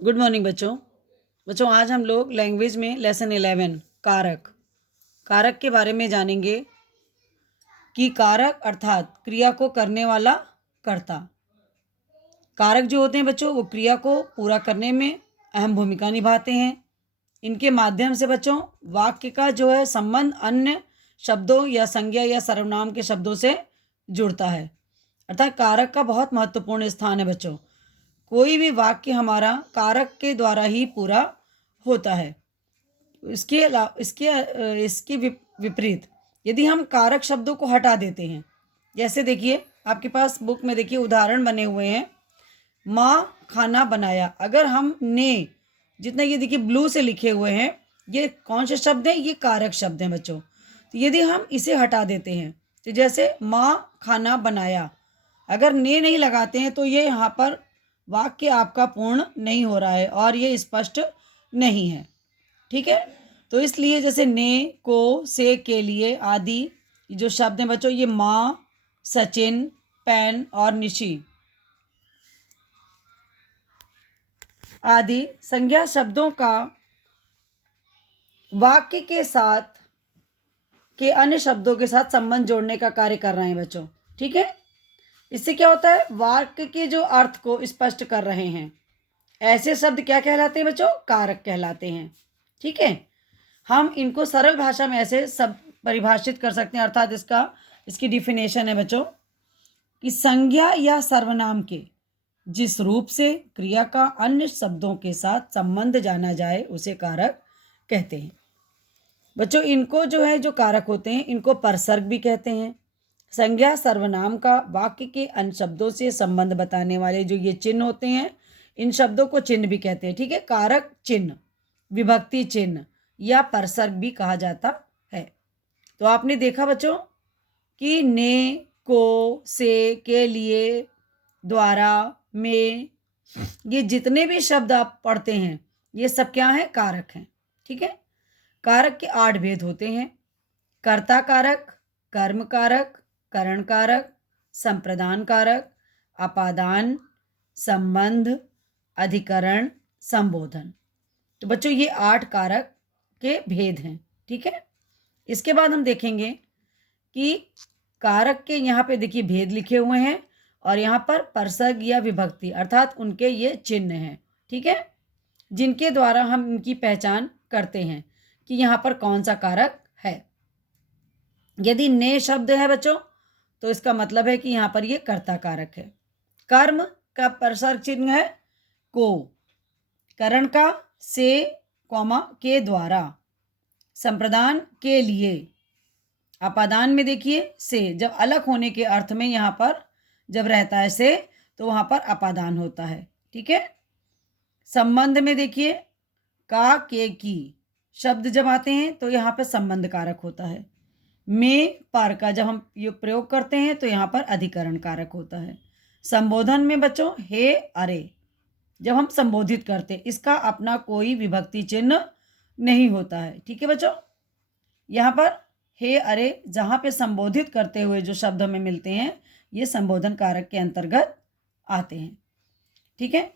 Good morning बच्चों। आज हम लोग लैंग्वेज में लेसन 11 कारक के बारे में जानेंगे कि कारक अर्थात क्रिया को करने वाला कर्ता। कारक जो होते हैं बच्चों वो क्रिया को पूरा करने में अहम भूमिका निभाते हैं। इनके माध्यम से बच्चों वाक्य का जो है संबंध अन्य शब्दों या संज्ञा या सर्वनाम के शब्दों से जुड़ता है। अर्थात कारक का बहुत महत्वपूर्ण स्थान है बच्चों। कोई भी वाक्य हमारा कारक के द्वारा ही पूरा होता है। इसके विपरीत यदि हम कारक शब्दों को हटा देते हैं, जैसे देखिए आपके पास बुक में देखिए उदाहरण बने हुए हैं। माँ खाना बनाया, अगर हम ने जितना ये देखिए ब्लू से लिखे हुए हैं, ये कौन से शब्द हैं? ये कारक शब्द हैं बच्चों। तो यदि हम इसे हटा देते हैं तो जैसे माँ खाना बनाया, अगर ने नहीं लगाते हैं तो ये यहाँ पर वाक्य आपका पूर्ण नहीं हो रहा है और ये स्पष्ट नहीं है। ठीक है, तो इसलिए जैसे ने, को, से, के लिए आदि जो शब्द हैं बच्चों, ये माँ, सचिन, पेन और निशी आदि संज्ञा शब्दों का वाक्य के साथ के अन्य शब्दों के साथ संबंध जोड़ने का कार्य कर रहे हैं बच्चों। ठीक है, इससे क्या होता है? वाक्य के जो अर्थ को स्पष्ट कर रहे हैं। ऐसे शब्द क्या कहलाते हैं बच्चों? कारक कहलाते हैं। ठीक है, हम इनको सरल भाषा में ऐसे सब परिभाषित कर सकते हैं। अर्थात इसकी डिफिनेशन है बच्चों कि संज्ञा या सर्वनाम के जिस रूप से क्रिया का अन्य शब्दों के साथ संबंध जाना जाए उसे कारक कहते हैं। बच्चों इनको जो है जो कारक होते हैं इनको परसर्ग भी कहते हैं। संज्ञा सर्वनाम का वाक्य के अन्य शब्दों से संबंध बताने वाले जो ये चिन्ह होते हैं, इन शब्दों को चिन्ह भी कहते हैं। ठीक है, कारक चिन्ह, विभक्ति चिन्ह या परसर्ग भी कहा जाता है। तो आपने देखा बच्चों कि ने, को, से, के लिए, द्वारा, में, ये जितने भी शब्द आप पढ़ते हैं ये सब क्या है? कारक हैं। ठीक है, कारक के 8 भेद होते हैं। कर्ता कारक, कर्म कारक, करण कारक, संप्रदान कारक, अपादान, संबंध, अधिकरण, संबोधन। तो बच्चों ये 8 कारक के भेद हैं। ठीक है, इसके बाद हम देखेंगे कि कारक के यहाँ पे देखिए भेद लिखे हुए हैं और यहाँ पर परसर्ग या विभक्ति अर्थात उनके ये चिन्ह हैं। ठीक है, जिनके द्वारा हम इनकी पहचान करते हैं कि यहाँ पर कौन सा कारक है। यदि ने शब्द है बच्चों तो इसका मतलब है कि यहाँ पर ये कर्ता कारक है। कर्म का परसर्ग चिन्ह है को, करण का से, कौमा के द्वारा, संप्रदान के लिए, अपादान में देखिए से, जब अलग होने के अर्थ में यहाँ पर जब रहता है से तो वहाँ पर अपादान होता है। ठीक है, संबंध में देखिए का, के, की शब्द जब आते हैं तो यहाँ पर संबंध कारक होता है। में, पर का जब हम ये प्रयोग करते हैं तो यहाँ पर अधिकरण कारक होता है। संबोधन में बच्चों हे, अरे जब हम संबोधित करते हैं इसका अपना कोई विभक्ति चिन्ह नहीं होता है। ठीक है बच्चों, यहाँ पर हे, अरे जहाँ पे संबोधित करते हुए जो शब्द हमें मिलते हैं ये संबोधन कारक के अंतर्गत आते हैं। ठीक है,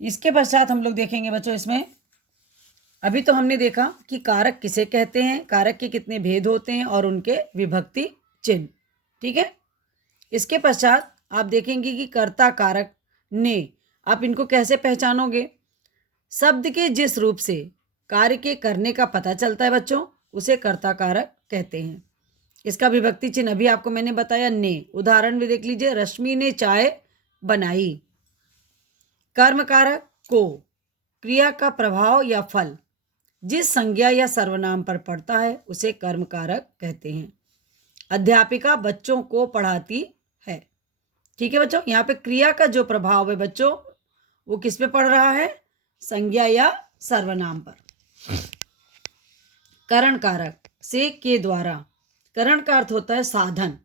इसके पश्चात हम लोग देखेंगे बच्चों इसमें, अभी तो हमने देखा कि कारक किसे कहते हैं, कारक के कितने भेद होते हैं और उनके विभक्ति चिन्ह। ठीक है, इसके पश्चात आप देखेंगे कि कर्ता कारक ने, आप इनको कैसे पहचानोगे? शब्द के जिस रूप से कार्य के करने का पता चलता है बच्चों उसे कर्ता कारक कहते हैं। इसका विभक्ति चिन्ह अभी आपको मैंने बताया ने। उदाहरण भी देख लीजिए, रश्मि ने चाय बनाई। कर्म कारक को, क्रिया का प्रभाव या फल जिस संज्ञा या सर्वनाम पर पड़ता है उसे कर्म कारक कहते हैं। अध्यापिका बच्चों को पढ़ाती है। ठीक है बच्चों, यहाँ पे क्रिया का जो प्रभाव है बच्चों वो किस पे पड़ रहा है? संज्ञा या सर्वनाम पर। करण कारक से, के द्वारा, करण का अर्थ होता है साधन।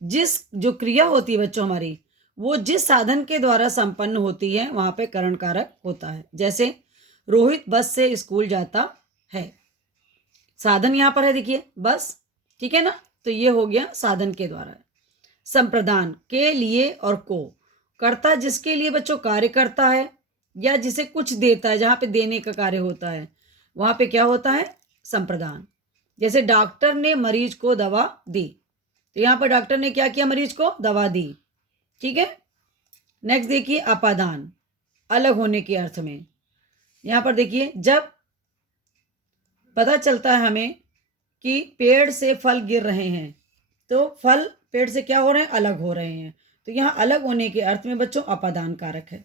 जो क्रिया होती है बच्चों हमारी वो जिस साधन के द्वारा संपन्न होती है वहां पे करण कारक होता है। जैसे रोहित बस से स्कूल जाता है, साधन यहाँ पर है देखिए बस। ठीक है ना, तो ये हो गया साधन के द्वारा। संप्रदान के लिए और को, कर्ता जिसके लिए बच्चों कार्य करता है या जिसे कुछ देता है, जहाँ पे देने का कार्य होता है, वहाँ पे क्या होता है? संप्रदान। जैसे डॉक्टर ने मरीज को दवा दी, तो यहाँ पर डॉक्टर ने क्या किया? मरीज को दवा दी। ठीक है। नेक्स्ट देखिए अपादान, अलग होने के अर्थ में। यहाँ पर देखिए, जब पता चलता है हमें कि पेड़ से फल गिर रहे हैं, तो फल पेड़ से क्या हो रहे हैं? अलग हो रहे हैं। तो यहाँ अलग होने के अर्थ में बच्चों अपादान कारक है।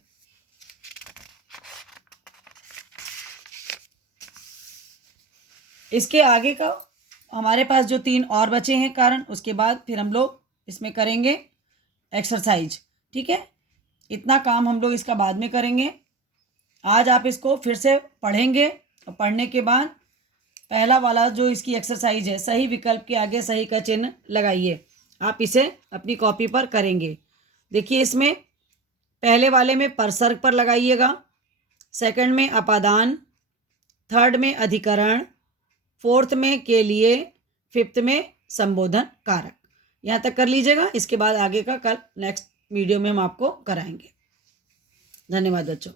इसके आगे का हमारे पास जो 3 और बचे हैं कारण, उसके बाद फिर हम लोग इसमें करेंगे एक्सरसाइज। ठीक है, इतना काम हम लोग इसका बाद में करेंगे। आज आप इसको फिर से पढ़ेंगे और पढ़ने के बाद पहला वाला जो इसकी एक्सरसाइज है, सही विकल्प के आगे सही का चिन्ह लगाइए। आप इसे अपनी कॉपी पर करेंगे। देखिए, इसमें पहले वाले में परसर्ग पर लगाइएगा, सेकंड में अपादान, थर्ड में अधिकरण, फोर्थ में के लिए, फिफ्थ में संबोधन कारक। यहाँ तक कर लीजिएगा। इसके बाद आगे का कल नेक्स्ट वीडियो में हम आपको कराएंगे। धन्यवाद बच्चों।